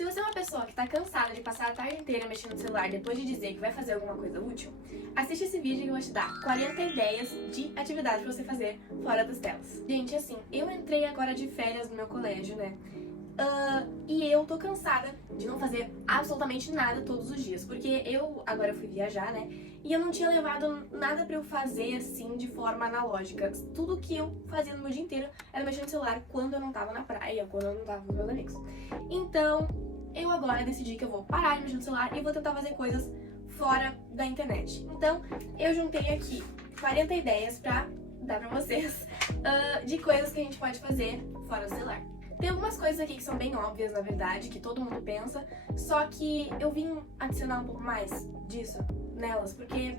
Se você é uma pessoa que tá cansada de passar a tarde inteira mexendo no celular depois de dizer que vai fazer alguma coisa útil, assiste esse vídeo que eu vou te dar 40 ideias de atividades pra você fazer fora das telas. Gente, assim, eu entrei agora de férias no meu colégio, né? E eu tô cansada de não fazer absolutamente nada todos os dias, porque eu agora fui viajar, né? E eu não tinha levado nada pra eu fazer assim de forma analógica. Tudo que eu fazia no meu dia inteiro era mexer no celular quando eu não tava na praia, quando eu não tava com meus amigos. Então, eu agora decidi que eu vou parar de mexer no celular e vou tentar fazer coisas fora da internet. Então, eu juntei aqui 40 ideias pra dar pra vocês de coisas que a gente pode fazer fora do celular. Tem algumas coisas aqui que são bem óbvias, na verdade, que todo mundo pensa, só que eu vim adicionar um pouco mais disso nelas, porque,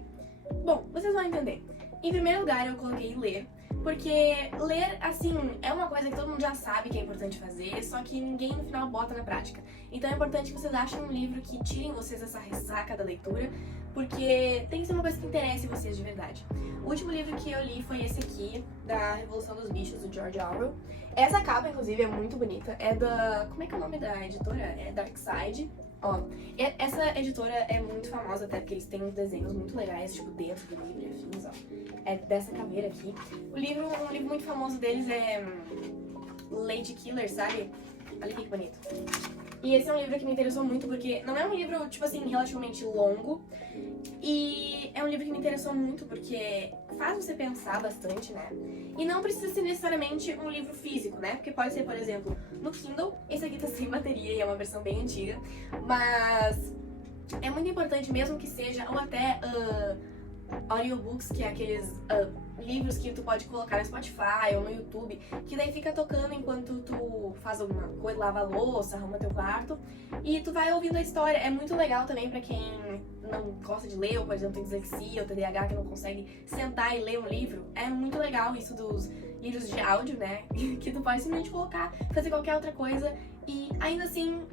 bom, vocês vão entender. Em primeiro lugar, eu coloquei ler, porque ler, assim, é uma coisa que todo mundo já sabe que é importante fazer, só que ninguém no final bota na prática. Então é importante que vocês achem um livro que tirem vocês essa ressaca da leitura, porque tem que ser uma coisa que interesse vocês de verdade. O último livro que eu li foi esse aqui, da Revolução dos Bichos, do George Orwell. Essa capa, inclusive, é muito bonita. É da... como é que é o nome da editora? É Darkside. Ó, essa editora é muito famosa, até porque eles têm uns desenhos muito legais, tipo, dentro do livro e afins, ó. É dessa caveira aqui. Um livro muito famoso deles é Lady Killer, sabe? Olha aqui que bonito. E esse é um livro que me interessou muito porque não é um livro, tipo assim, relativamente longo. E é um livro que me interessou muito porque faz você pensar bastante, né? E não precisa ser necessariamente um livro físico, né? Porque pode ser, por exemplo, no Kindle. Esse aqui tá sem bateria e é uma versão bem antiga. Mas é muito importante mesmo que seja, ou até audiobooks, que é aqueles livros que tu pode colocar no Spotify ou no YouTube, que daí fica tocando enquanto tu faz alguma coisa, lava a louça, arruma teu quarto, e tu vai ouvindo a história. É muito legal também pra quem não gosta de ler, ou por exemplo tem dislexia ou TDAH que não consegue sentar e ler um livro. É muito legal isso dos livros de áudio, né, que tu pode simplesmente colocar, fazer qualquer outra coisa e ainda assim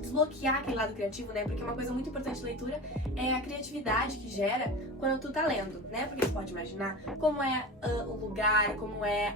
desbloquear aquele lado criativo, né? Porque uma coisa muito importante de leitura é a criatividade que gera quando tu tá lendo, né? Porque tu pode imaginar como é o lugar, como é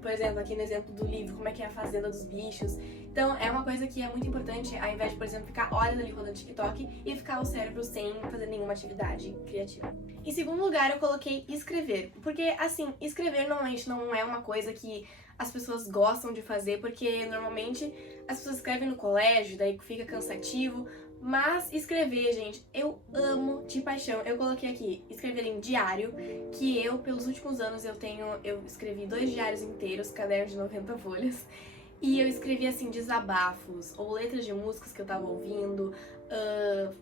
por exemplo, aqui no exemplo do livro, como é que é a fazenda dos bichos. Então é uma coisa que é muito importante, ao invés de, por exemplo, ficar horas ali rodando TikTok e ficar o cérebro sem fazer nenhuma atividade criativa. Em segundo lugar, eu coloquei escrever, porque assim, escrever normalmente não é uma coisa que as pessoas gostam de fazer, porque normalmente as pessoas escrevem no colégio, daí fica cansativo, mas escrever, gente, eu amo de paixão. Eu coloquei aqui, escrever em diário, que eu, pelos últimos anos, eu escrevi 2 diários inteiros, caderno de 90 folhas, e eu escrevi, assim, desabafos, ou letras de músicas que eu tava ouvindo,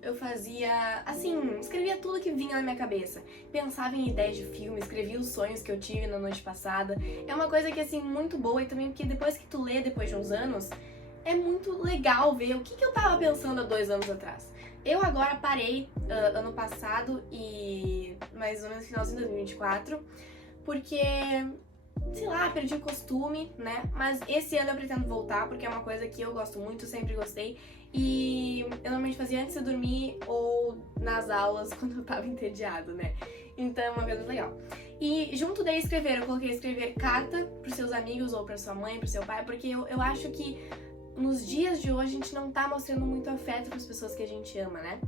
eu fazia, assim, escrevia tudo que vinha na minha cabeça. Pensava em ideias de filme, escrevia os sonhos que eu tive na noite passada. É uma coisa que, assim, muito boa, e também porque depois que tu lê, depois de uns anos, é muito legal ver o que eu tava pensando há 2 anos atrás. Eu agora parei ano passado e mais ou menos no finalzinho de 2024, porque, sei lá, perdi o costume, né? Mas esse ano eu pretendo voltar, porque é uma coisa que eu gosto muito, sempre gostei. E eu normalmente fazia antes de dormir ou nas aulas quando eu tava entediado, né? Então é uma coisa legal. E junto de escrever, eu coloquei escrever carta pros seus amigos ou pra sua mãe, pro seu pai, porque eu acho que nos dias de hoje a gente não tá mostrando muito afeto pras pessoas que a gente ama, né?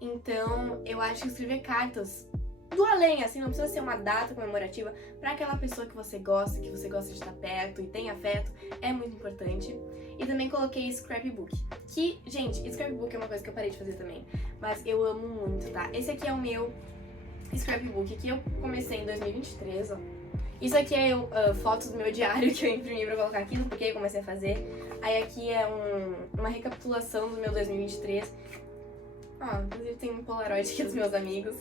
Então eu acho que escrever cartas do além, assim, não precisa ser uma data comemorativa, pra aquela pessoa que você gosta de estar perto e tem afeto, é muito importante. E também coloquei scrapbook, que, gente, scrapbook é uma coisa que eu parei de fazer também, mas eu amo muito, tá? Esse aqui é o meu scrapbook, que eu comecei em 2023, ó. Isso aqui é fotos do meu diário que eu imprimi pra colocar aqui, porque eu comecei a fazer. Aí aqui é uma recapitulação do meu 2023. Ó, inclusive tem um Polaroid aqui dos meus amigos.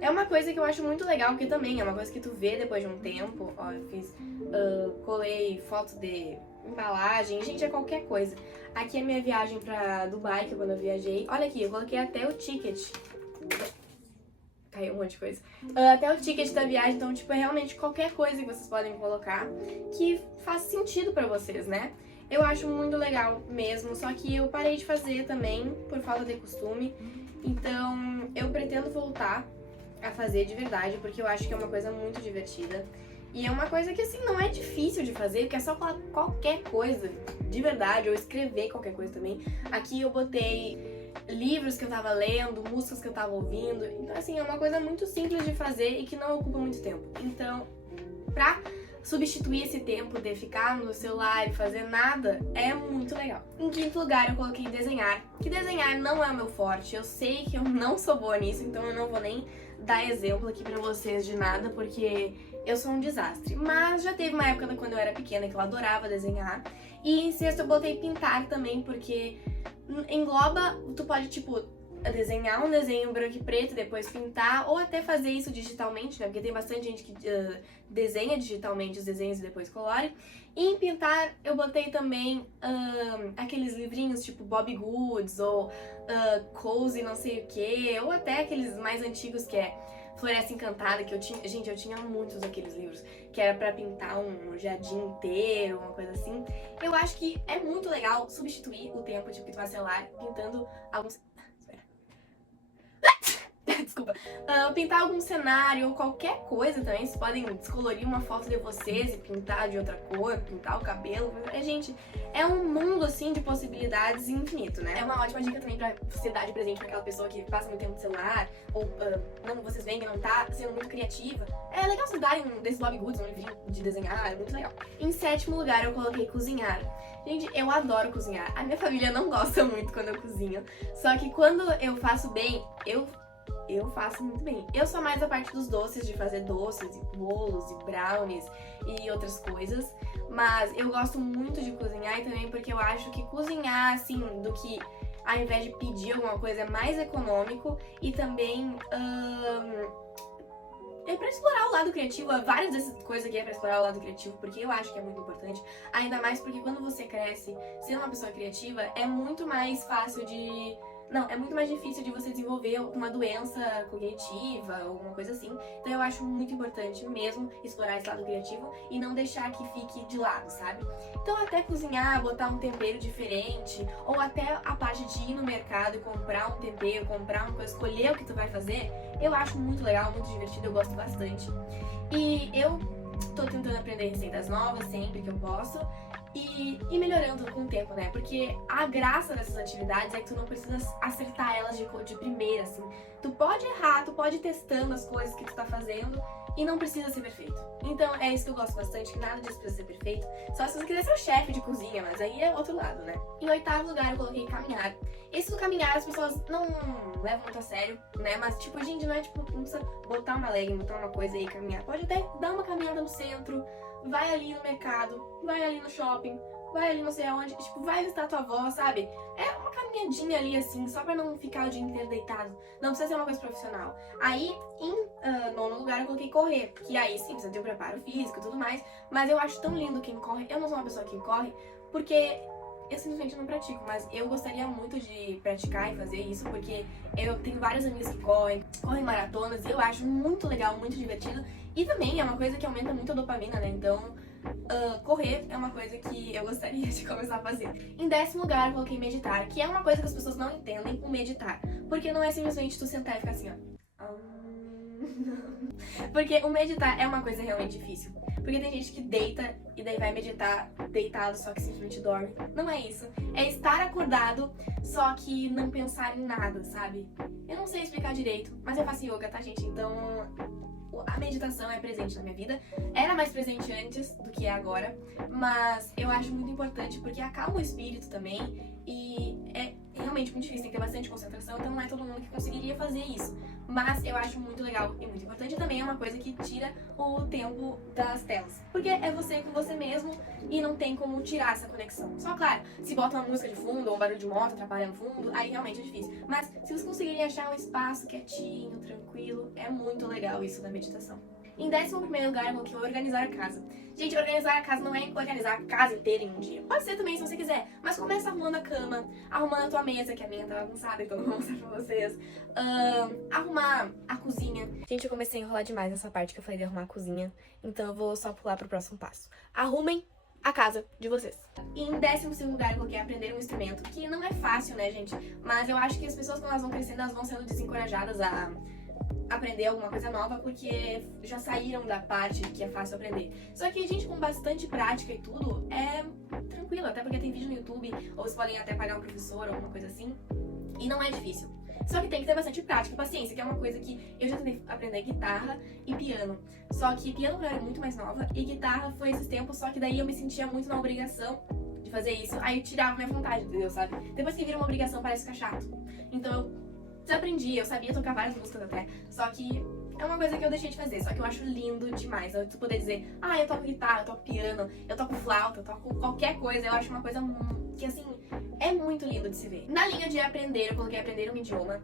É uma coisa que eu acho muito legal, porque também é uma coisa que tu vê depois de um tempo. Ó, eu fiz, colei foto de embalagem, gente, é qualquer coisa. Aqui é minha viagem pra Dubai, que é quando eu viajei. Olha aqui, eu coloquei até o ticket. Caiu um monte de coisa. Até o ticket da viagem, então, tipo, é realmente qualquer coisa que vocês podem colocar que faz sentido pra vocês, né? Eu acho muito legal mesmo, só que eu parei de fazer também por falta de costume. Então, eu pretendo voltar a fazer de verdade, porque eu acho que é uma coisa muito divertida. E é uma coisa que, assim, não é difícil de fazer, porque é só falar qualquer coisa de verdade, ou escrever qualquer coisa também. Aqui eu botei livros que eu tava lendo, músicas que eu tava ouvindo. Então, assim, é uma coisa muito simples de fazer e que não ocupa muito tempo. Então, pra substituir esse tempo de ficar no celular e fazer nada, é muito legal. Em quinto lugar, eu coloquei desenhar, que desenhar não é o meu forte. Eu sei que eu não sou boa nisso, então eu não vou nem dar exemplo aqui pra vocês de nada, porque eu sou um desastre. Mas já teve uma época quando eu era pequena que eu adorava desenhar. E em sexto eu botei pintar também, porque engloba, tu pode, tipo, desenhar um desenho branco e preto, depois pintar, ou até fazer isso digitalmente, né? Porque tem bastante gente que desenha digitalmente os desenhos e depois colore. E em pintar, eu botei também aqueles livrinhos tipo Bob Goods, ou Cozy não sei o que, ou até aqueles mais antigos que é Floresta Encantada, que eu tinha... Gente, eu tinha muitos daqueles livros, que era pra pintar um jardim inteiro, uma coisa assim. Eu acho que é muito legal substituir o tempo, tipo, que tu vai, sei lá, pintando alguns... Desculpa. Pintar algum cenário ou qualquer coisa também. Vocês podem descolorir uma foto de vocês e pintar de outra cor, pintar o cabelo. Gente, é um mundo, assim, de possibilidades infinito, né? É uma ótima dica também pra você dar de presente pra aquela pessoa que passa muito tempo no celular, ou não, vocês veem que não tá sendo muito criativa. É legal vocês darem um desses Bob Goods, um livrinho de desenhar, é muito legal. Em sétimo lugar, eu coloquei cozinhar. Gente, eu adoro cozinhar. A minha família não gosta muito quando eu cozinho. Só que quando eu faço bem, eu faço muito bem. Eu sou mais a parte dos doces, de fazer doces, e bolos, e brownies e outras coisas. Mas eu gosto muito de cozinhar e também porque eu acho que cozinhar, assim, do que ao invés de pedir alguma coisa é mais econômico e também é pra explorar o lado criativo. Várias dessas coisas aqui é pra explorar o lado criativo, porque eu acho que é muito importante. Ainda mais porque quando você cresce sendo uma pessoa criativa, é muito mais fácil de... Não, é muito mais difícil de você desenvolver uma doença cognitiva ou alguma coisa assim. Então eu acho muito importante mesmo explorar esse lado criativo e não deixar que fique de lado, sabe? Então até cozinhar, botar um tempero diferente, ou até a parte de ir no mercado e comprar um tempero, comprar uma coisa, escolher o que tu vai fazer, eu acho muito legal, muito divertido, eu gosto bastante. E eu tô tentando aprender receitas novas sempre que eu posso. E melhorando com o tempo, né? Porque a graça dessas atividades é que tu não precisa acertar elas de primeira, assim. Tu pode errar, tu pode ir testando as coisas que tu tá fazendo e não precisa ser perfeito. Então é isso que eu gosto bastante, que nada disso precisa ser perfeito. Só se você quiser ser o chefe de cozinha, mas aí é outro lado, né? Em oitavo lugar eu coloquei caminhar. Esse do caminhar as pessoas não levam muito a sério, né? Mas tipo, gente, não é tipo, não precisa botar uma legging, botar uma coisa aí e caminhar. Pode até dar uma caminhada no centro, vai ali no mercado, vai ali no shopping, vai ali não sei aonde, tipo, vai visitar tua avó, sabe? É uma caminhadinha ali, assim, só pra não ficar o dia inteiro deitado. Não precisa ser uma coisa profissional. Aí, em nono lugar, eu coloquei correr, que aí sim, precisa ter um preparo físico e tudo mais, mas eu acho tão lindo quem corre. Eu não sou uma pessoa que corre, porque eu simplesmente não pratico, mas eu gostaria muito de praticar e fazer isso, porque eu tenho vários amigos que correm maratonas, e eu acho muito legal, muito divertido. E também é uma coisa que aumenta muito a dopamina, né? Então, correr é uma coisa que eu gostaria de começar a fazer. Em décimo lugar, eu coloquei meditar, que é uma coisa que as pessoas não entendem, o meditar. Porque não é simplesmente tu sentar e ficar assim, ó. Porque o meditar é uma coisa realmente difícil. Porque tem gente que deita e daí vai meditar deitado, só que simplesmente dorme. Não é isso. É estar acordado, só que não pensar em nada, sabe? Eu não sei explicar direito, mas eu faço yoga, tá, gente? Então a meditação é presente na minha vida. Era mais presente antes do que é agora, mas eu acho muito importante porque acalma o espírito também e é realmente muito difícil, tem que ter bastante concentração, então não é todo mundo que conseguiria fazer isso. Mas eu acho muito legal e muito importante, também é uma coisa que tira o tempo das telas. Porque é você com você mesmo e não tem como tirar essa conexão. Só, claro, se bota uma música de fundo ou um barulho de moto atrapalhando no fundo, aí realmente é difícil. Mas se você conseguir achar um espaço quietinho, tranquilo, é muito legal isso da meditação. Em 11º lugar, eu coloquei organizar a casa. Gente, organizar a casa não é organizar a casa inteira em um dia. Pode ser também, se você quiser. Mas começa arrumando a cama, arrumando a tua mesa, que a minha tá bagunçada, então não vou mostrar pra vocês. Arrumar a cozinha. Gente, eu comecei a enrolar demais nessa parte que eu falei de arrumar a cozinha. Então eu vou só pular pro próximo passo. Arrumem a casa de vocês. E em 12º lugar, eu coloquei aprender um instrumento, que não é fácil, né, gente? Mas eu acho que as pessoas, quando elas vão crescendo, elas vão sendo desencorajadas a aprender alguma coisa nova porque já saíram da parte que é fácil aprender. Só que, gente, com bastante prática e tudo, é tranquilo, até porque tem vídeo no YouTube, ou vocês podem até pagar um professor, alguma coisa assim, e não é difícil. Só que tem que ter bastante prática e paciência, que é uma coisa que eu já tentei aprender guitarra e piano. Só que piano eu era muito mais nova e guitarra foi esses tempos, só que daí eu me sentia muito na obrigação de fazer isso. Aí eu tirava minha vontade, entendeu, sabe? Depois que vira uma obrigação parece ficar chato. Então eu desaprendi, eu sabia tocar várias músicas até, só que é uma coisa que eu deixei de fazer, só que eu acho lindo demais. Eu poder dizer, eu toco guitarra, eu toco piano, eu toco flauta, eu toco qualquer coisa, eu acho uma coisa que, assim, é muito lindo de se ver. Na linha de aprender, eu coloquei aprender um idioma.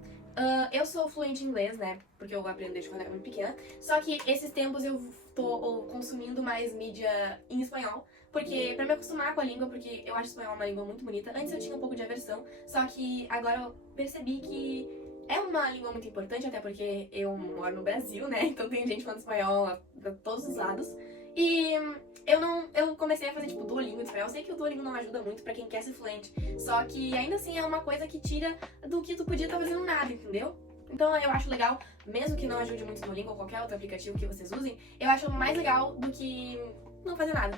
Eu sou fluente em inglês, né, porque eu aprendi desde quando eu era muito pequena, só que esses tempos eu tô consumindo mais mídia em espanhol, porque pra me acostumar com a língua, porque eu acho espanhol uma língua muito bonita. Antes eu tinha um pouco de aversão, só que agora eu percebi que é uma língua muito importante, até porque eu moro no Brasil, né? Então tem gente falando espanhol de todos os lados. E eu comecei a fazer, tipo, Duolingo de espanhol. Eu sei que o Duolingo não ajuda muito pra quem quer ser fluente. Só que ainda assim é uma coisa que tira do que tu podia estar fazendo nada, entendeu? Então eu acho legal, mesmo que não ajude muito o Duolingo ou qualquer outro aplicativo que vocês usem, eu acho mais legal do que não fazer nada.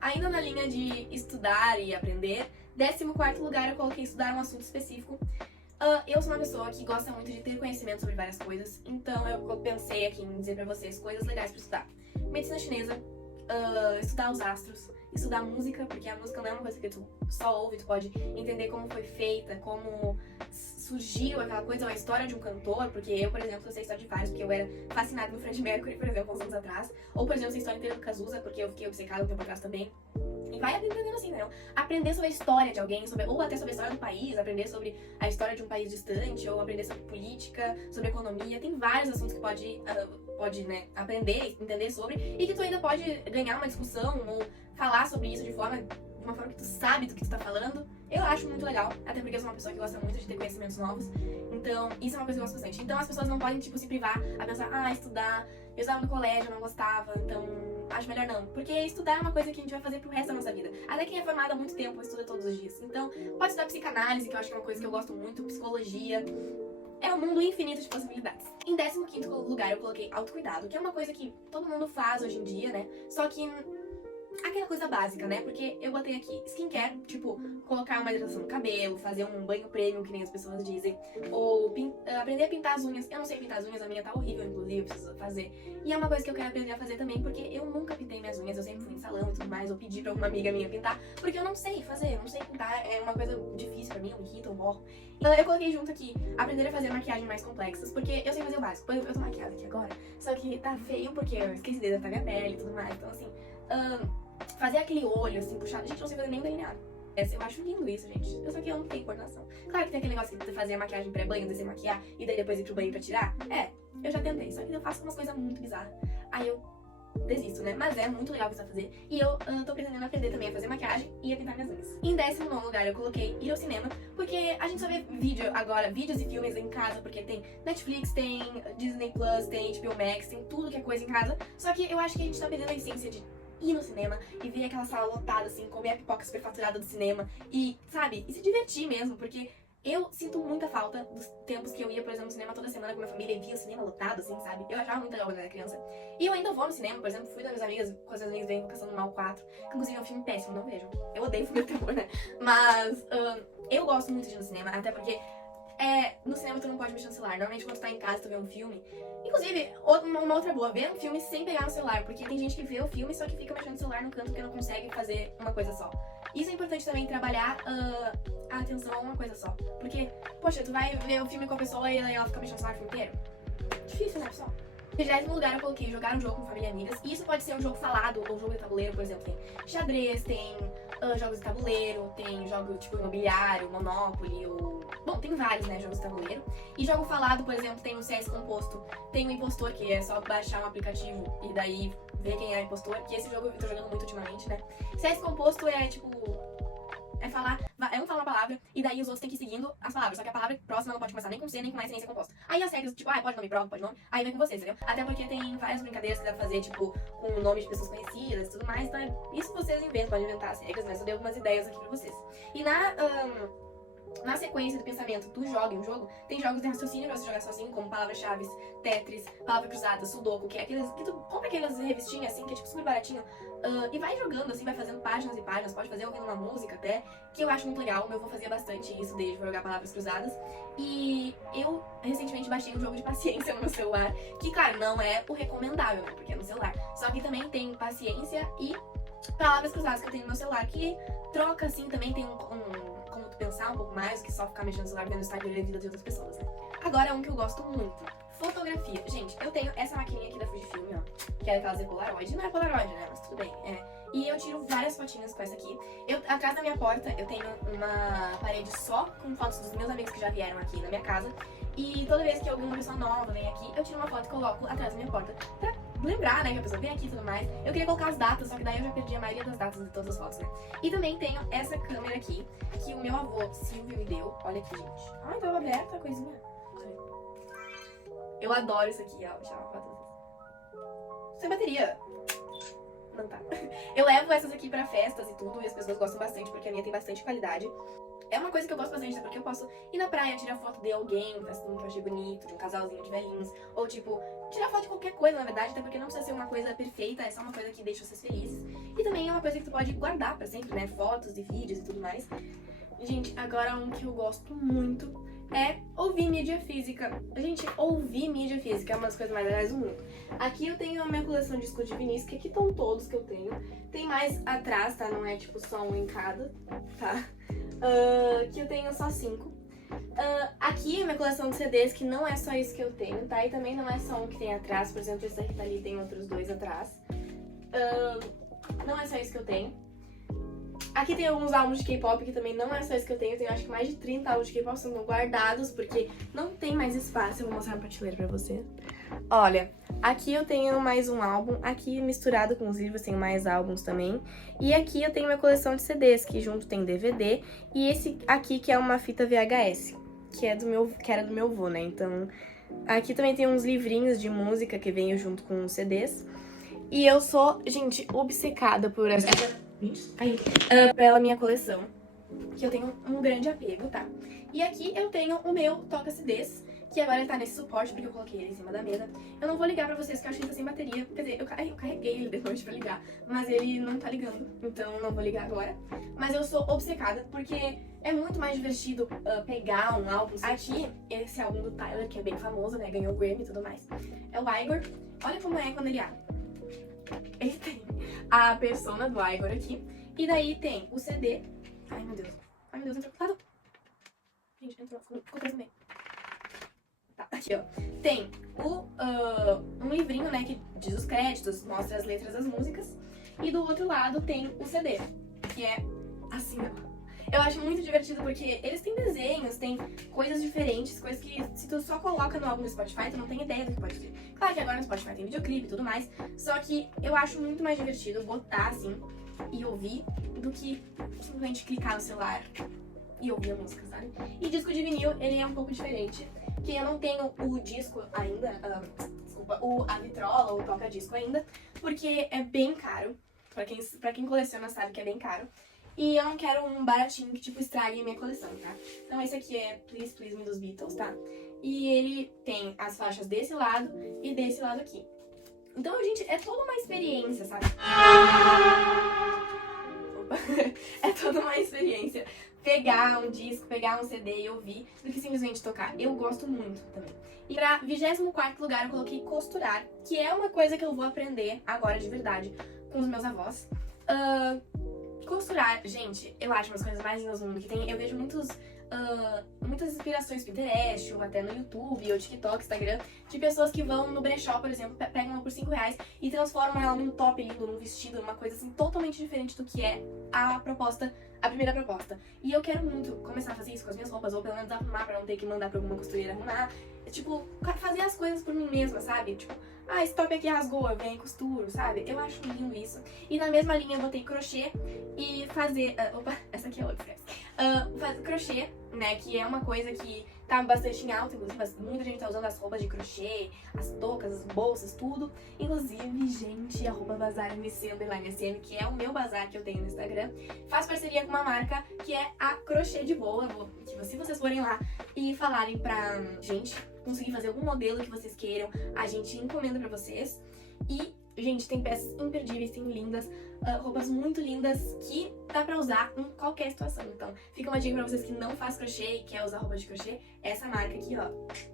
Ainda na linha de estudar e aprender, 14º lugar eu coloquei estudar um assunto específico. Eu sou uma pessoa que gosta muito de ter conhecimento sobre várias coisas, então eu pensei aqui em dizer pra vocês coisas legais pra estudar. Medicina chinesa, estudar os astros, estudar música, porque a música não é uma coisa que tu só ouve, tu pode entender como foi feita, como surgiu aquela coisa, ou a história de um cantor, porque eu, por exemplo, eu sei a história de vários, porque eu era fascinada no Freddie Mercury, por exemplo, uns anos atrás, ou, por exemplo, sei a história inteira do Cazuza, porque eu fiquei obcecada um tempo atrás também. E vai aprendendo assim, né? Aprender sobre a história de alguém, ou até sobre a história do país, aprender sobre a história de um país distante, ou aprender sobre política, sobre economia. Tem vários assuntos que pode, né, aprender, entender sobre, e que tu ainda pode ganhar uma discussão, ou falar sobre isso de uma forma que tu sabe do que tu tá falando. Eu acho muito legal, até porque eu sou uma pessoa que gosta muito de ter conhecimentos novos. Então, isso é uma coisa que eu gosto bastante. Então, as pessoas não podem, tipo, se privar a pensar, estudar. Eu estava no colégio, eu não gostava, então acho melhor não. Porque estudar é uma coisa que a gente vai fazer pro resto da nossa vida. Até quem é formado há muito tempo estuda todos os dias. Então, pode estudar psicanálise, que eu acho que é uma coisa que eu gosto muito, psicologia. É um mundo infinito de possibilidades. Em 15º lugar, eu coloquei autocuidado, que é uma coisa que todo mundo faz hoje em dia, né? Só que aquela coisa básica, né? Porque eu botei aqui skincare, tipo, colocar uma hidratação no cabelo, fazer um banho premium, que nem as pessoas dizem, ou aprender a pintar as unhas. Eu não sei pintar as unhas, a minha tá horrível, inclusive, eu preciso fazer. E é uma coisa que eu quero aprender a fazer também, porque eu nunca pintei minhas unhas, eu sempre fui em salão e tudo mais, ou pedi pra alguma amiga minha pintar, porque eu não sei fazer, eu não sei pintar, é uma coisa difícil pra mim, eu me irrito, eu morro. Então eu coloquei junto aqui, aprender a fazer maquiagem mais complexas, porque eu sei fazer o básico. Por exemplo, eu tô maquiada aqui agora, só que tá feio porque eu esqueci de hidratar minha pele e tudo mais, então assim, fazer aquele olho assim, puxado, gente, eu não sei fazer nem delineado. Eu acho lindo isso, gente. Só que eu não tenho coordenação. Claro que tem aquele negócio de fazer a maquiagem pré-banho, de maquiar e daí depois ir pro banho pra tirar. Eu já tentei, só que eu faço umas coisas muito bizarras. Aí eu desisto, né? Mas é muito legal você fazer. E eu tô pretendendo aprender também a fazer maquiagem e a pintar minhas unhas. Em 19º lugar, eu coloquei ir ao cinema, porque a gente só vê vídeos e filmes em casa, porque tem Netflix, tem Disney Plus, tem HBO Max, tem tudo que é coisa em casa. Só que eu acho que a gente tá perdendo a essência de ir no cinema e ver aquela sala lotada, assim, comer a pipoca superfaturada do cinema e, sabe, e se divertir mesmo, porque eu sinto muita falta dos tempos que eu ia, por exemplo, no cinema toda semana com minha família e via o cinema lotado, assim, sabe? Eu achava muito legal quando eu era criança. E eu ainda vou no cinema, por exemplo, fui das minhas amigas, com as minhas amigas vêm Invocação do Mal 4, que inclusive é um filme péssimo, não vejo. Eu odeio filme de terror, né? Mas eu gosto muito de ir no cinema, até porque no cinema tu não pode mexer no celular. Normalmente quando tu tá em casa tu vê um filme. Inclusive, uma outra boa, ver um filme sem pegar no celular, porque tem gente que vê o filme só que fica mexendo no celular no canto porque não consegue fazer uma coisa só. Isso é importante também, trabalhar a atenção a uma coisa só. Porque, poxa, tu vai ver o filme com a pessoa e ela fica mexendo no celular o filme inteiro. Difícil, né, pessoal? Em 20º lugar eu coloquei jogar um jogo com família e amigas. E isso pode ser um jogo falado ou um jogo de tabuleiro, por exemplo. Tem xadrez, tem jogos de tabuleiro, tem jogo tipo imobiliário, Monopoly, ou... Bom, tem vários, né, jogos de tabuleiro. E jogo falado, por exemplo, tem o CS Composto, tem o Impostor, que é só baixar um aplicativo e daí ver quem é o impostor, que esse jogo eu tô jogando muito ultimamente, né. CS Composto é tipo... um fala uma palavra e daí os outros têm que ir seguindo as palavras. Só que a palavra próxima não pode começar nem com C, nem com mais, nem ser composta. Aí as regras, tipo, pode nome próprio, pode nome, aí vem com vocês, entendeu? Até porque tem várias brincadeiras que dá pra fazer, tipo, com o nome de pessoas conhecidas e tudo mais. Então isso vocês inventam, podem inventar as regras, mas eu dei algumas ideias aqui pra vocês. E na sequência do pensamento, tu joga em um jogo, tem jogos de raciocínio pra você jogar sozinho, como palavras-chave, Tetris, palavra cruzada, Sudoku, que é aqueles que tu compra aquelas revistinhas assim, que é tipo super baratinho, e vai jogando assim, vai fazendo páginas e páginas, pode fazer ouvindo uma música até, que eu acho muito legal. O meu avô fazia bastante isso desde pra jogar palavras cruzadas. E eu recentemente baixei um jogo de paciência no meu celular, que claro, não é o recomendável, né, porque é no celular. Só que também tem paciência e palavras cruzadas que eu tenho no meu celular, que troca assim, também tem como tu pensar um pouco mais do que só ficar mexendo no celular vendo o Instagram e a vida de outras pessoas, né. Agora um que eu gosto muito, fotografia. Gente, eu tenho essa maquininha aqui da Fujifilm, ó, que é aquelas de Polaroid. Não é Polaroid, né, mas tudo bem, E eu tiro várias fotinhas com essa aqui. Atrás da minha porta, eu tenho uma parede só com fotos dos meus amigos que já vieram aqui na minha casa. E toda vez que alguma pessoa nova vem aqui, eu tiro uma foto e coloco atrás da minha porta pra lembrar, né, que a pessoa vem aqui e tudo mais. Eu queria colocar as datas, só que daí eu já perdi a maioria das datas de todas as fotos, né. E também tenho essa câmera aqui, que o meu avô, Silvio, me deu. Olha aqui, gente. Ai, tava aberta a coisinha. Eu adoro isso aqui, ó. Vou tirar uma foto. Sem bateria. Não tá. Eu levo essas aqui pra festas e tudo, e as pessoas gostam bastante, porque a minha tem bastante qualidade. É uma coisa que eu gosto bastante, porque eu posso ir na praia, tirar foto de alguém, que eu achei bonito, de um casalzinho de velhinhos, ou tipo, tirar foto de qualquer coisa, na verdade, até porque não precisa ser uma coisa perfeita, é só uma coisa que deixa vocês felizes. E também é uma coisa que tu pode guardar pra sempre, né, fotos e vídeos e tudo mais. Gente, agora um que eu gosto muito é ouvir mídia física. Gente, ouvir mídia física é uma das coisas mais legais do mundo. Aqui eu tenho a minha coleção de discos de vinis, que aqui estão todos que eu tenho. Tem mais atrás, tá? Não é tipo só um em cada, tá? Que eu tenho só 5. Aqui é a minha coleção de CDs, que não é só isso que eu tenho, tá? E também não é só um que tem atrás, por exemplo, esse aqui tá ali, tem outros 2 atrás. Não é só isso que eu tenho. Aqui tem alguns álbuns de K-pop, que também não é só isso que eu tenho acho que mais de 30 álbuns de K-pop são guardados, porque não tem mais espaço. Eu vou mostrar uma prateleira pra você. Olha, aqui eu tenho mais um álbum, aqui misturado com os livros tem mais álbuns também. E aqui eu tenho minha coleção de CDs, que junto tem DVD, e esse aqui que é uma fita VHS, que era do meu avô, né? Então, aqui também tem uns livrinhos de música que veio junto com os CDs. E eu sou, gente, obcecada por essa... pela minha coleção, que eu tenho um grande apego, tá? E aqui eu tenho o meu toca-CDs, que agora ele tá nesse suporte, porque eu coloquei ele em cima da mesa. Eu não vou ligar pra vocês, porque eu acho que ele tá sem bateria. Quer dizer, eu carreguei ele depois pra ligar, mas ele não tá ligando, então eu não vou ligar agora. Mas eu sou obcecada, porque é muito mais divertido pegar um álbum. Aqui, esse álbum do Tyler, que é bem famoso, né? Ganhou o Grammy e tudo mais. É o Igor. Olha como é quando ele abre. Ele tem a persona do Igor aqui. E daí tem o CD. Ai, meu Deus. Ai, meu Deus, entrou pro lado. Gente, entrou. Ficou preso no meio. Tá, aqui, ó. Tem um livrinho, né, que diz os créditos, mostra as letras das músicas. E do outro lado tem o CD, que é assim, ó. Eu acho muito divertido porque eles têm desenhos, tem coisas diferentes, coisas que se tu só coloca no álbum do Spotify, tu não tem ideia do que pode ser. Claro que agora no Spotify tem videoclipe e tudo mais, só que eu acho muito mais divertido botar assim e ouvir do que simplesmente clicar no celular e ouvir a música, sabe? E disco de vinil, ele é um pouco diferente, que eu não tenho o disco ainda, a vitrola ou o toca-disco ainda, porque é bem caro. Pra quem coleciona sabe que é bem caro. E eu não quero um baratinho que, tipo, estrague a minha coleção, tá? Então esse aqui é Please Please Me dos Beatles, tá? E ele tem as faixas desse lado e desse lado aqui. Então, gente, é toda uma experiência, sabe? É toda uma experiência pegar um disco, pegar um CD e ouvir, do que simplesmente tocar. Eu gosto muito também. E pra 24º lugar eu coloquei costurar, que é uma coisa que eu vou aprender agora de verdade com os meus avós. Costurar, gente, eu acho umas coisas mais lindas do mundo que tem. Eu vejo muitas inspirações no Pinterest, ou até no YouTube, ou TikTok, Instagram, de pessoas que vão no brechó, por exemplo, pegam ela por R$5 e transformam ela num top lindo, num vestido, numa coisa assim totalmente diferente do que é a primeira proposta. E eu quero muito começar a fazer isso com as minhas roupas, ou pelo menos arrumar pra não ter que mandar pra alguma costureira arrumar. Tipo, fazer as coisas por mim mesma, sabe? Tipo, esse top aqui rasgou, eu venho e costuro, sabe? Eu acho lindo isso. E na mesma linha eu botei crochê e fazer... essa aqui é outra, Faz crochê, né, que é uma coisa que tá bastante em alta, inclusive muita gente tá usando as roupas de crochê, as toucas, as bolsas, tudo. Inclusive, gente, a roupa Bazar MC_SM, que é o meu bazar que eu tenho no Instagram, faz parceria com uma marca que é a Crochê de Boa, que se vocês forem lá e falarem pra gente conseguir fazer algum modelo que vocês queiram, a gente encomenda pra vocês. E, gente, tem peças imperdíveis, tem lindas, roupas muito lindas que dá pra usar em qualquer situação. Então, fica uma dica pra vocês que não faz crochê e quer usar roupa de crochê. Essa marca aqui, ó,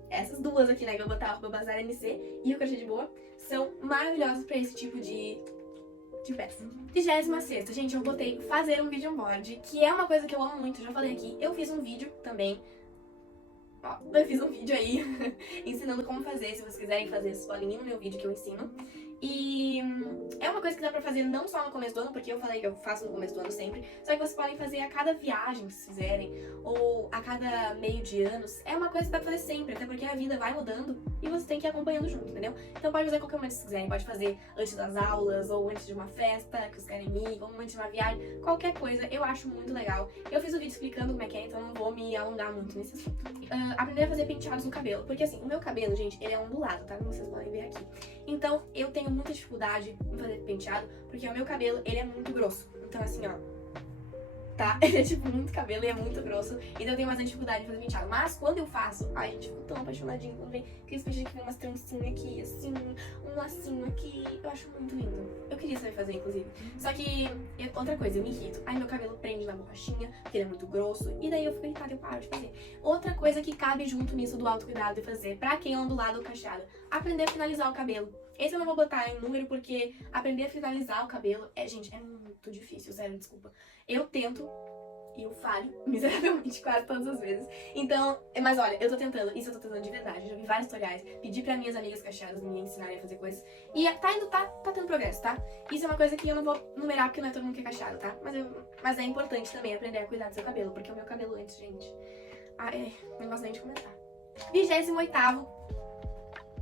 essas duas aqui, né, que eu vou botar, a roupa Bazar MC e o Crochê de Boa, são maravilhosas pra esse tipo de peça. 26ª, gente, eu botei fazer um vision board, que é uma coisa que eu amo muito, já falei aqui. Eu fiz um vídeo também. Ó, eu fiz um vídeo aí ensinando como fazer, se vocês quiserem fazer, vocês podem ir no meu vídeo que eu ensino. E é uma coisa que dá pra fazer não só no começo do ano, porque eu falei que eu faço no começo do ano sempre, só que vocês podem fazer a cada viagem que vocês fizerem, ou a cada meio de anos. É uma coisa que dá pra fazer sempre, até porque a vida vai mudando e você tem que ir acompanhando junto, entendeu? Então pode fazer qualquer momento que vocês quiserem, pode fazer antes das aulas, ou antes de uma festa que vocês querem ir, ou antes de uma viagem, qualquer coisa, eu acho muito legal. Eu fiz um vídeo explicando como é que é, então não vou me alongar muito nesse assunto. Aprender a fazer penteados no cabelo, porque assim, o meu cabelo, gente, ele é ondulado, tá? Como vocês podem ver aqui. Então, eu tenho muita dificuldade em fazer penteado, porque o meu cabelo, ele é muito grosso. Então, assim, ó, tá? Ele é, tipo, muito cabelo e é muito grosso. Então, eu tenho bastante dificuldade em fazer penteado. Mas, quando eu faço, ai, gente, fico tão apaixonadinha quando vem aqueles peixinhos que vem umas trancinhas aqui, assim, um lacinho aqui. Eu acho muito lindo. Eu queria saber fazer, inclusive. Só que, outra coisa, eu me irrito. Aí, meu cabelo prende na borrachinha, porque ele é muito grosso. E daí, eu fico irritada e eu paro de fazer. Outra coisa que cabe junto nisso do autocuidado e fazer, pra quem é ondulado ou cacheado, aprender a finalizar o cabelo. Esse eu não vou botar em número, porque aprender a finalizar o cabelo gente, é muito difícil, sério, desculpa. Eu tento e eu falho miseravelmente quase todas as vezes. Então, mas olha, eu tô tentando, isso eu tô tentando de verdade. Eu já vi vários tutoriais, pedi pra minhas amigas cacheadas me ensinarem a fazer coisas. E tá tendo progresso, tá? Isso é uma coisa que eu não vou numerar, porque não é todo mundo que é cacheado, tá? Mas é importante também aprender a cuidar do seu cabelo, porque o meu cabelo antes, gente, não gosto nem de comentar. 28º,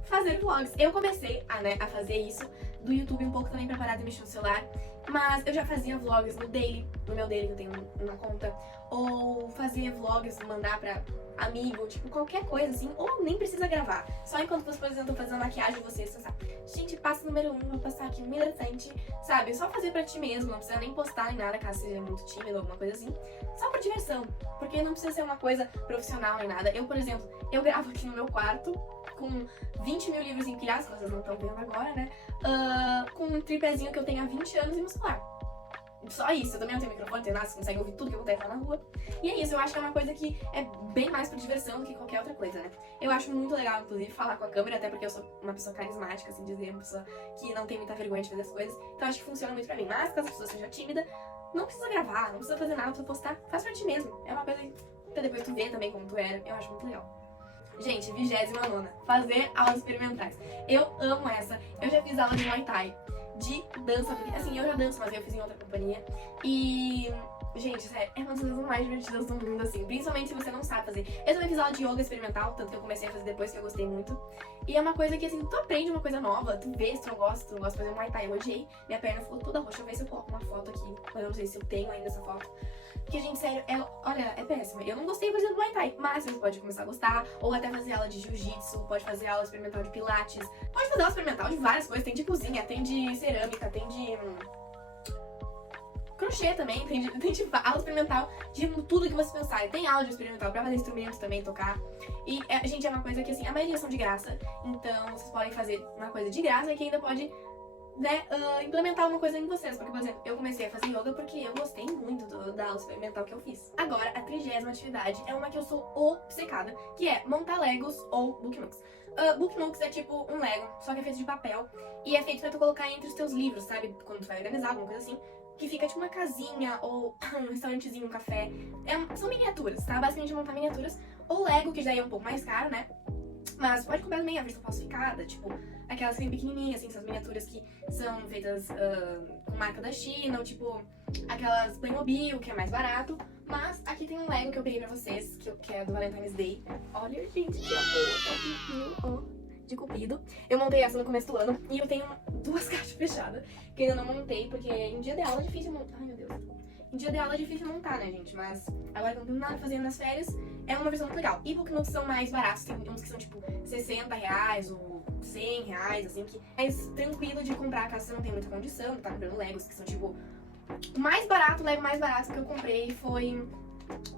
fazer vlogs. Eu comecei a fazer isso do YouTube um pouco também pra parar de mexer no celular, mas eu já fazia vlogs no meu daily, que eu tenho uma conta, ou fazia vlogs, mandar pra amigo, tipo, qualquer coisa assim, ou nem precisa gravar. Só enquanto vocês, por exemplo, estão fazendo maquiagem, vocês, sabe? Gente, passo número 1, vou passar aqui um hidratante, sabe? Só fazer pra ti mesmo, não precisa nem postar nem nada, caso seja muito tímido ou alguma coisa assim. Só por diversão, porque não precisa ser uma coisa profissional nem nada. Eu, por exemplo, eu gravo aqui no meu quarto, com 20 mil livros empilhados, que vocês não estão vendo agora, né? Com um tripézinho que eu tenho há 20 anos e um celular. Só isso, eu também não tenho microfone, não tenho nada, você consegue ouvir tudo que eu vou estar na rua. E é isso, eu acho que é uma coisa que é bem mais por diversão do que qualquer outra coisa, né? Eu acho muito legal, inclusive, falar com a câmera, até porque eu sou uma pessoa carismática, assim dizer, uma pessoa que não tem muita vergonha de fazer as coisas. Então acho que funciona muito pra mim. Mas, caso a pessoa seja tímida, não precisa gravar, não precisa fazer nada, não precisa postar, faz pra ti mesmo. É uma coisa pra depois tu ver também como tu era, eu acho muito legal. Gente, 29ª, fazer aulas experimentais. Eu amo essa. Eu já fiz aula de Muay Thai, de dança, porque assim, eu já danço, mas eu fiz em outra companhia. E, gente, sério, é uma das coisas mais divertidas do mundo, assim, principalmente se você não sabe fazer. Eu também fiz aula de yoga experimental, tanto que eu comecei a fazer depois, que eu gostei muito. E é uma coisa que, assim, tu aprende uma coisa nova, tu vê se tu não gosta de fazer Muay Thai. Eu odiei, minha perna ficou toda roxa. Deixa eu ver se eu coloco uma foto aqui, mas eu não sei se eu tenho ainda essa foto. Porque, gente, sério, olha, é péssima. Eu não gostei, por exemplo, do Muay Thai, mas você pode começar a gostar, ou até fazer aula de jiu-jitsu, pode fazer aula experimental de pilates, pode fazer aula experimental de várias coisas, tem de cozinha, tem de cerâmica, tem de crochê também, tem de aula experimental de tudo que você pensar. Tem aula de experimental pra fazer instrumentos também, tocar. E, gente, é uma coisa que, assim, a maioria são de graça, então vocês podem fazer uma coisa de graça e que ainda pode, né, implementar uma coisa em vocês. Porque, por exemplo, eu comecei a fazer yoga porque eu gostei muito da aula experimental que eu fiz. Agora, a 30ª atividade é uma que eu sou obcecada, que é montar Legos ou Booknooks. Booknooks é tipo um Lego, só que é feito de papel e é feito pra tu colocar entre os teus livros, sabe? Quando tu vai organizar, alguma coisa assim. Que fica tipo uma casinha ou um restaurantezinho, um café. São miniaturas, tá? Basicamente montar miniaturas. Ou Lego, que já é um pouco mais caro, né? Mas pode comprar também a versão falsificada, tipo aquelas que pequenininhas, assim, essas miniaturas que são feitas com marca da China, ou tipo aquelas Playmobil, que é mais barato. Mas aqui tem um Lego que eu peguei pra vocês, que é do Valentine's Day. Olha, gente, que amor, tá ó, de cupido. Eu montei essa no começo do ano e eu tenho 2 caixas fechadas que ainda não montei, porque em dia de aula é difícil montar. Ai, meu Deus. Em dia de aula é difícil montar, né, gente? Mas agora que não tem nada fazendo nas férias, é uma versão muito legal. E-book não são mais baratos, tem uns que são tipo R$60 ou R$100, assim, que é mais tranquilo de comprar caso você não tenha muita condição, tá comprando Legos, que são tipo... O mais barato, o Lego mais barato que eu comprei foi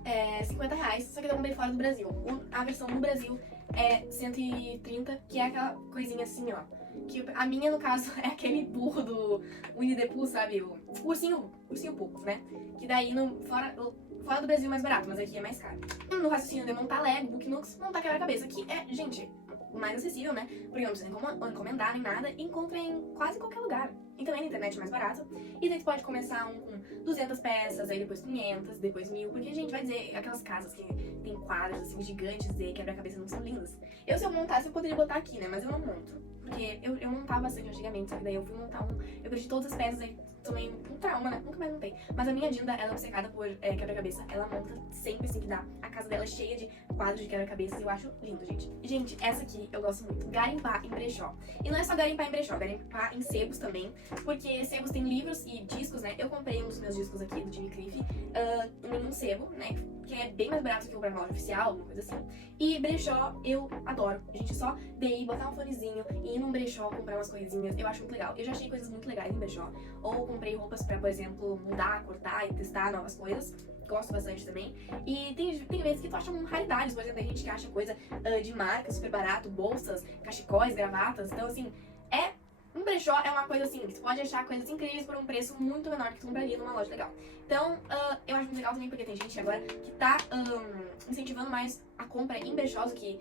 R$50, só que eu comprei fora do Brasil. A versão no Brasil é 130, que é aquela coisinha assim, ó. Que a minha, no caso, é aquele burro do Winnie the Pooh, sabe? O ursinho Pooh, né? Que daí fora do Brasil é mais barato, mas aqui é mais caro. No raciocínio de montar Lego, Booknooks, montar quebra-cabeça, que é, gente, o mais acessível, né? Porque não precisa encomendar nem nada, encontra em quase qualquer lugar. E também na internet é mais barato. E daí tu pode começar com 200 peças, aí depois 500, depois 1000. Porque a gente vai dizer, aquelas casas que tem quadros assim gigantes de quebra-cabeça não são lindas. Se eu montasse, eu poderia botar aqui, né? Mas eu não monto. Porque eu montava bastante antigamente, só que daí eu fui montar eu perdi todas as peças, aí tomei um trauma, né? Nunca mais montei. Mas a minha Dinda, ela é obcecada por quebra-cabeça. Ela monta sempre assim que dá. A casa dela é cheia de quadros de quebra-cabeças e eu acho lindo, gente. Gente, essa aqui eu gosto muito. Garimpar em brechó. E não é só garimpar em brechó, garimpar em sebos também. Porque sebos tem livros e discos, né? Eu comprei um dos meus discos aqui, do Jimmy Cliff, em um sebo, né? Que é bem mais barato que o loja oficial, alguma coisa assim. E brechó eu adoro. A gente só daí botar um fonezinho e ir num brechó comprar umas coisinhas. Eu acho muito legal. Eu já achei coisas muito legais em brechó. Ou comprei roupas pra, por exemplo, mudar, cortar e testar novas coisas. Gosto bastante também. E tem vezes que tu acha raridades. Por exemplo, tem gente que acha coisa de marca super barato, bolsas, cachecóis, gravatas. Então, assim, um brechó é uma coisa assim, que tu pode achar coisas incríveis por um preço muito menor que tu compraria numa loja legal. Então, eu acho muito legal também porque tem gente agora que tá incentivando mais a compra em brechós do que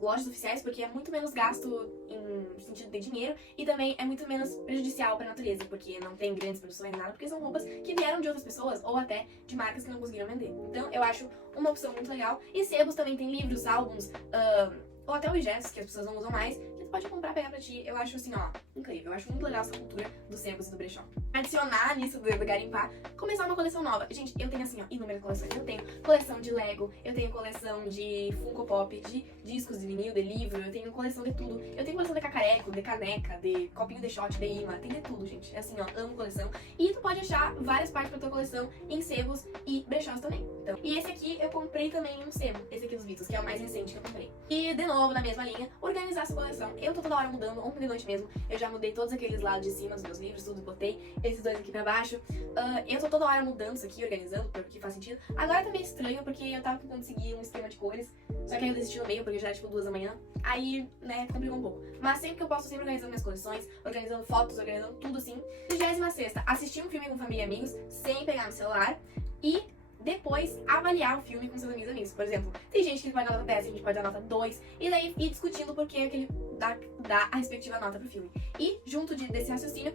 lojas oficiais, porque é muito menos gasto em sentido de dinheiro e também é muito menos prejudicial pra natureza, porque não tem grandes produções nem nada, porque são roupas que vieram de outras pessoas ou até de marcas que não conseguiram vender. Então, eu acho uma opção muito legal. E sebos também tem livros, álbuns, ou até objetos que as pessoas não usam mais, que tu pode comprar, pegar pra ti. Eu acho assim, ó, incrível. Eu acho muito legal essa cultura dos sebos e do brechó. Adicionar nisso do garimpar, começar uma coleção nova. Gente, eu tenho assim, ó, inúmeras coleções. Eu tenho coleção de Lego, eu tenho coleção de Funko Pop, de discos de vinil, de livro, eu tenho coleção de tudo. Eu tenho coleção de cacareco, de caneca, de copinho de shot, de imã, tem de tudo, gente. É assim, ó, amo coleção. E tu pode achar várias partes pra tua coleção em sebos e brechós também. Então, e esse aqui eu comprei também em um sebo, esse aqui dos Beatles, que é o mais recente que eu comprei. E, de novo, na mesma linha, organizar essa coleção. Eu tô toda hora mudando, ontem de noite mesmo, eu já mudei todos aqueles lados de cima dos meus livros, tudo, botei esses dois aqui pra baixo. Eu tô toda hora mudando isso aqui, organizando, porque faz sentido. Agora tá meio estranho, porque eu tava tentando seguir um esquema de cores, só que aí eu desisti no meio, porque já era tipo 2 da manhã. Aí, né, complicou um pouco. Mas sempre que eu posso, sempre organizando minhas coleções, organizando fotos, organizando tudo assim. 26ª, assistir um filme com família e amigos, sem pegar no celular. E depois avaliar o filme com seus amigos. Por exemplo, tem gente que vai dar nota 10, a gente pode dar nota 2, e daí ir discutindo porque ele dá a respectiva nota pro filme. E, junto desse raciocínio,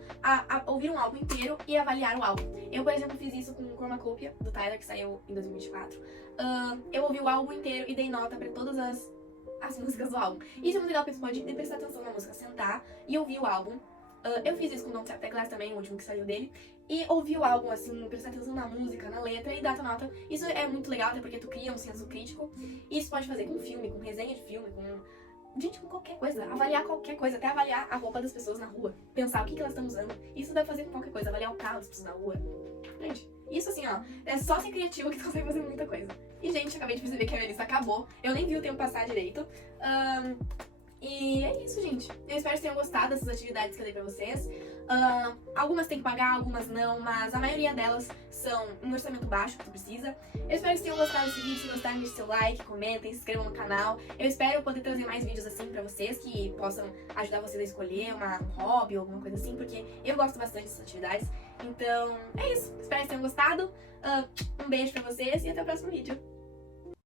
ouvir um álbum inteiro e avaliar o álbum. Eu, por exemplo, fiz isso com o Chromacopia, do Tyler, que saiu em 2024. Eu ouvi o álbum inteiro e dei nota pra todas as músicas do álbum. Isso é muito legal, porque você pode prestar atenção na música, sentar e ouvir o álbum. Eu fiz isso com o Don't Tap the Glass também, o último que saiu dele. E ouvir o álbum, assim, prestar atenção na música, na letra e dar tua nota. Isso é muito legal, até porque tu cria um senso crítico. E isso pode fazer com filme, com resenha de filme, gente, com qualquer coisa. Avaliar qualquer coisa, até avaliar a roupa das pessoas na rua. Pensar o que elas estão usando. Isso dá pra fazer com qualquer coisa, avaliar o carro das pessoas na rua. Gente, isso assim, ó, é só ser criativo que tu consegue fazer muita coisa. E, gente, acabei de perceber que a minha lista acabou. Eu nem vi o tempo passar direito. E é isso, gente. Eu espero que tenham gostado dessas atividades que eu dei pra vocês. Algumas tem que pagar, algumas não, mas a maioria delas são um orçamento baixo que tu precisa. Eu espero que tenham gostado desse vídeo. Se gostaram, deixe seu like, comentem, se inscrevam no canal. Eu espero poder trazer mais vídeos assim pra vocês, que possam ajudar vocês a escolher um hobby ou alguma coisa assim, porque eu gosto bastante dessas atividades. Então, é isso. Espero que tenham gostado. Um beijo pra vocês e até o próximo vídeo.